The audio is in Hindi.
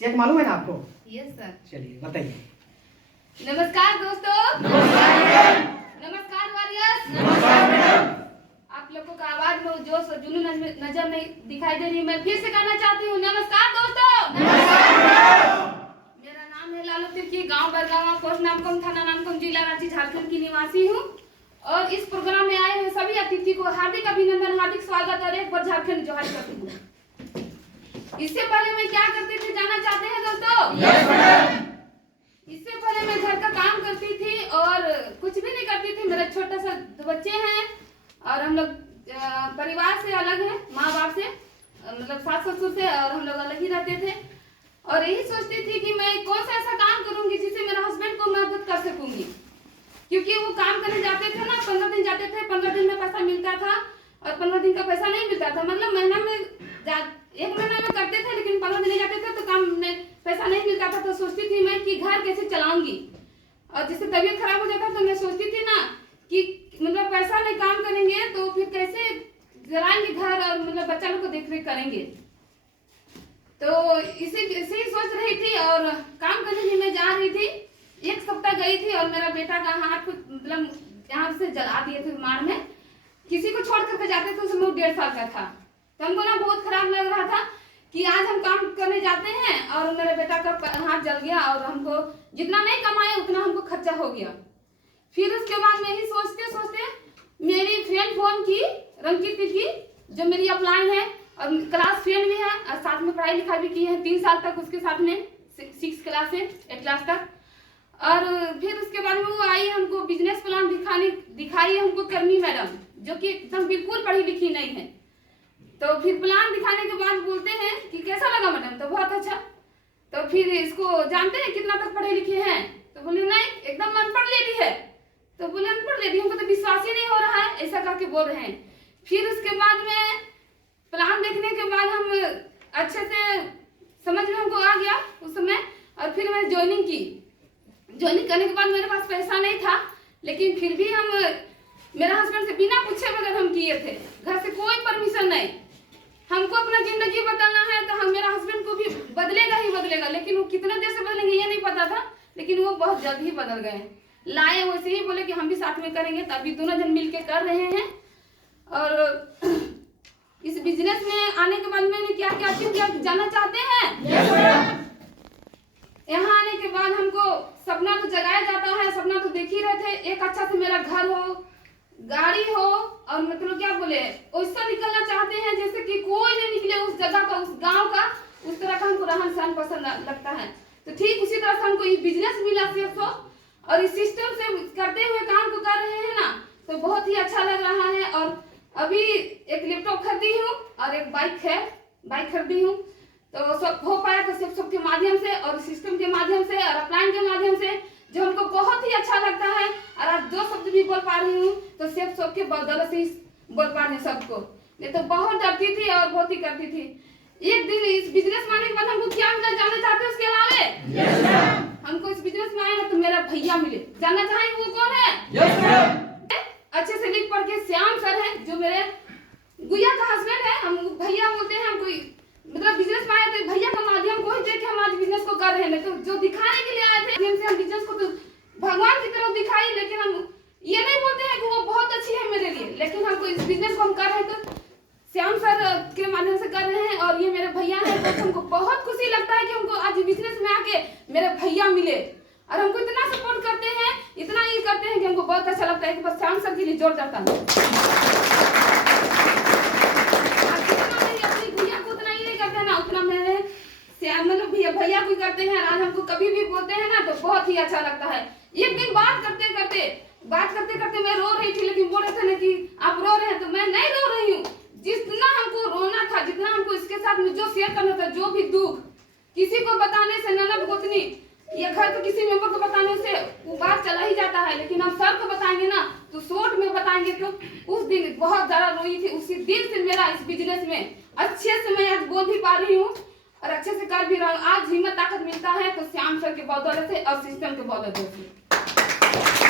चेक मालूम है ना आपको? Yes sir. चलिए बताइए। नमस्कार दोस्तों। नमस्कार। नमस्कार वॉरियर्स। नमस्कार मैडम। आप लोगों का आवाज में जोश और जुनून नजर नहीं दिखाई दे रही। मैं फिर से कहना चाहती हूँ नमस्कार दोस्तों। मेरा नाम है लालू तिर्की, गांव बरगावा, पोस्ट नामकम, थाना नामकम, जिला रांची, झारखंड की निवासी हूँ। और इस प्रोग्राम में आए हुए सभी अतिथि को हार्दिक अभिनंदन, हार्दिक स्वागत और एक बार झारखंड जोहार करती हूँ। इससे पहले मैं क्या करती थी जानना चाहते हैं दोस्तों? Yes madam. इससे पहले मैं घर का काम करती थी और कुछ भी नहीं करती थी। मेरा छोटा सा बच्चे हैं और हम लोग परिवार से अलग हैं, माँ बाप से, मतलब सास ससुर से, और हम लोग अलग ही रहते थे। और यही सोचती थी कि मैं कौन सा ऐसा काम करूंगी जिससे मेरे हस्बैंड को मदद कर सकूंगी, क्योंकि वो काम करने जाते थे ना, 15 दिन जाते थे, 15 दिन में पैसा मिलता था और 15 दिन का पैसा नहीं मिलता था। मतलब महीना में एक महीना में करते थे लेकिन 15 दिन जाते थे तो काम में पैसा नहीं मिलता था। तो सोचती थी मैं कि घर कैसे चलाऊंगी, और जिससे तबीयत खराब हो जाता तो मैं सोचती थी ना कि मतलब पैसा नहीं काम करेंगे तो फिर कैसे चलाएंगे घर, और मतलब बच्चा लोग को देख रेख करेंगे। तो इसी सोच रही थी और काम करने की मैं जा रही थी। एक सप्ताह गई थी और मेरा बेटा का हाथ मतलब यहाँ से जला दिए थे मार में। किसी को छोड़ करके जाते थे, उसमें 1.5 साल का था। तो हमको ना बहुत खराब लग रहा था कि आज हम काम करने जाते हैं और मेरे बेटा का हाथ जल गया और हमको जितना नहीं कमाए उतना हमको खर्चा हो गया। फिर उसके बाद में ही सोचते सोचते मेरी फ्रेंड फोन की, रंकित की, जो मेरी अपलाइन है और क्लास फ्रेंड भी है और साथ में पढ़ाई लिखाई भी की है 3 साल तक उसके साथ में, 6 क्लास से 8 क्लास तक। और फिर उसके बाद में वो आई, हमको बिजनेस प्लान दिखाई हमको करनी मैडम, जो कि एकदम बिल्कुल पढ़ी लिखी नहीं है। तो फिर प्लान दिखाने के बाद बोलते हैं कि कैसा लगा मैडम? तो बहुत अच्छा। तो फिर इसको जानते हैं कितना तक पढ़े लिखे हैं? तो बोले नहीं, एकदम अनपढ़ लेडी है। तो बोले अनपढ़ लेडी, हमको तो विश्वास ही नहीं हो रहा है, ऐसा करके बोल रहे हैं। फिर उसके बाद में प्लान देखने के बाद हम अच्छे से समझ में हमको आ गया उस समय। और फिर मैंने ज्वाइनिंग की। ज्वाइनिंग करने के बाद मेरे पास पैसा नहीं था, लेकिन फिर भी हम मेरे हस्बैंड से बिना पूछे बगैर हम किए थे, घर से कोई परमिशन नहीं। हमको अपना जिंदगी बदलना है तो हम मेरा हस्बैंड को भी बदलेगा ही बदलेगा, लेकिन वो कितने देर से बदलेंगे ये नहीं पता था, लेकिन वो बहुत जल्द ही बदल गए। लाए वैसे ही बोले कि हम भी साथ में करेंगे, तभी दोनों जन मिलके कर रहे हैं। और इस बिजनेस में आने के बाद मैंने क्या क्या चीज जानना चाहते हैं? यहाँ आने के बाद हमको सपना तो जगाया जाता है, सपना तो देख ही रहे थे, एक अच्छा से मेरा घर हो, गाड़ी हो, और मतलब क्या बोले वैसा निकलना चाहते हैं जैसे कि कोई नहीं निकले उस जगह का, उस गांव का, उस तरह का हमको रहन सहन पसंद लगता है। तो ठीक उसी तरह से हमको ये बिजनेस मिला सिर्फ, और इस सिस्टम से करते हुए काम को कर रहे हैं ना, तो बहुत ही अच्छा लग रहा है। और अभी एक लैपटॉप खरीदी हूँ और एक बाइक खरीदी हूँ। तो सब हो पाया तो सिर्फ सबके माध्यम से और सिस्टम के माध्यम से और अपलाइन के माध्यम से, जो हमको बहुत ही अच्छा लगता है। और आज 2 शब्द भी बोल पा रही हूँ तो सिर्फ सबके बदौलत से बोल पा रही हूँ सबको, नहीं तो बहुत डरती थी और बहुत ही करती थी। एक दिन इस बिजनेस में आने के बाद हमको क्या मिला जानना चाहते हैं? उसके अलावा हमको इस बिजनेस में आए ना तो मेरा भैया मिले। जानना चाहेंगे वो कौन है? अच्छे से लिख पढ़ के श्याम सर है, जो मेरे गुया का हस्बैंड है। हम भैया बोलते हैं हमको, मतलब बिजनेस में आए थे भैया का माध्यम को ही देख के हम आज बिजनेस को कर रहे हैं। तो जो दिखाने के लिए आए थे हम बिजनेस को तो भगवान की तरफ दिखाई, लेकिन हम ये नहीं बोलते हैं कि वो बहुत अच्छी है मेरे लिए, लेकिन हमको इस बिजनेस को हम कर रहे हैं तो श्याम सर के माध्यम से कर रहे हैं और ये मेरे भैया हैं। तो हमको बहुत खुशी लगता है कि हमको आज बिजनेस में आके मेरे भैया मिले और हमको इतना सपोर्ट करते हैं, इतना ये करते हैं कि हमको बहुत अच्छा लगता है कि बस श्याम सर के लिए जोर जाता है। उतना मेरे मतलब भैया को करते हैं। आज हमको कभी भी बोलते हैं ना तो बहुत ही अच्छा लगता है। एक दिन बात करते करते मैं रो रही थी, लेकिन बोल रहे थे ना कि आप रो रहे हैं, तो मैं नहीं रो रही हूँ। जितना हमको रोना था, जितना हमको इसके साथ में जो शेयर करना था, जो भी दुख किसी को बताने से, ननद गोतनी या घर के किसी मेंबर को बताने से वो बात चला ही जाता है, लेकिन हम सर को बताएंगे ना तो शॉर्ट में बताएंगे। तो उस दिन बहुत ज्यादा रोई थी। उसी दिन से मेरा इस बिजनेस में अच्छे से मैं आज बोल भी पा रही हूँ और अच्छे से कर भी रहा हूँ। आज हिम्मत ताकत मिलता है तो श्याम सर के बदौलत से और सिस्टम के बदौलत से।